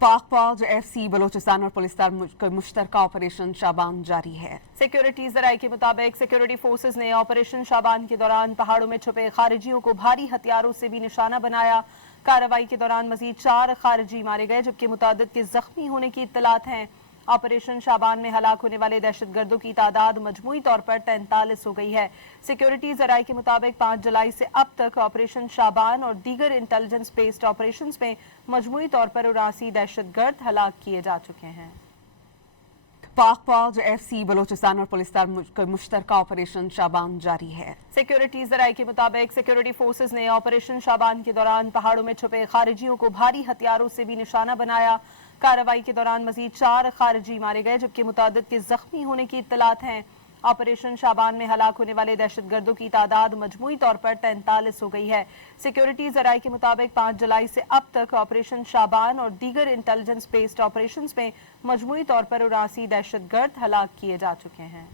पाक फौज FC बलोचिस्तान और पुलिस का मुश्तरका ऑपरेशन शाबान जारी है। सिक्योरिटी जराये के मुताबिक सिक्योरिटी फोर्सेज ने ऑपरेशन शाबान के दौरान पहाड़ों में छुपे खारिजियों को भारी हथियारों से भी निशाना बनाया। कार्रवाई के दौरान मजीद 4 खारिजी मारे गए जबकि मुतादिद के जख्मी होने की इत्तलात हैं। ऑपरेशन शाबान में हलाक होने वाले दहशतगर्दों की तादाद मजमूई तौर पर 43 हो गई है। सिक्योरिटी जराये के मुताबिक 5 जुलाई से अब तक ऑपरेशन शाबान और दीगर इंटेलिजेंस बेस्ड ऑपरेशंस में मजमूई तौर पर 79 दहशतगर्द हलाक किए जा चुके हैं। पाक फौज FC बलोचिस्तान और पुलिस का मुश्तरका ऑपरेशन शाबान जारी है। सिक्योरिटी जराये के मुताबिक सिक्योरिटी फोर्सेज ने ऑपरेशन शाबान के दौरान पहाड़ों में छुपे खारिजियों को भारी हथियारों से भी निशाना बनाया। कार्रवाई के दौरान मजीद 4 खारिजी मारे गए जबकि मुतादिद के जख्मी होने की इत्तलात हैं। ऑपरेशन शाबान में हलाक होने वाले दहशतगर्दों की तादाद मजमूई तौर पर 43 हो गई है। सिक्योरिटी जराये के मुताबिक 5 जुलाई से अब तक ऑपरेशन शाबान और दीगर इंटेलिजेंस बेस्ड ऑपरेशंस में मजमूई तौर पर 79 दहशतगर्द हलाक किए जा चुके हैं।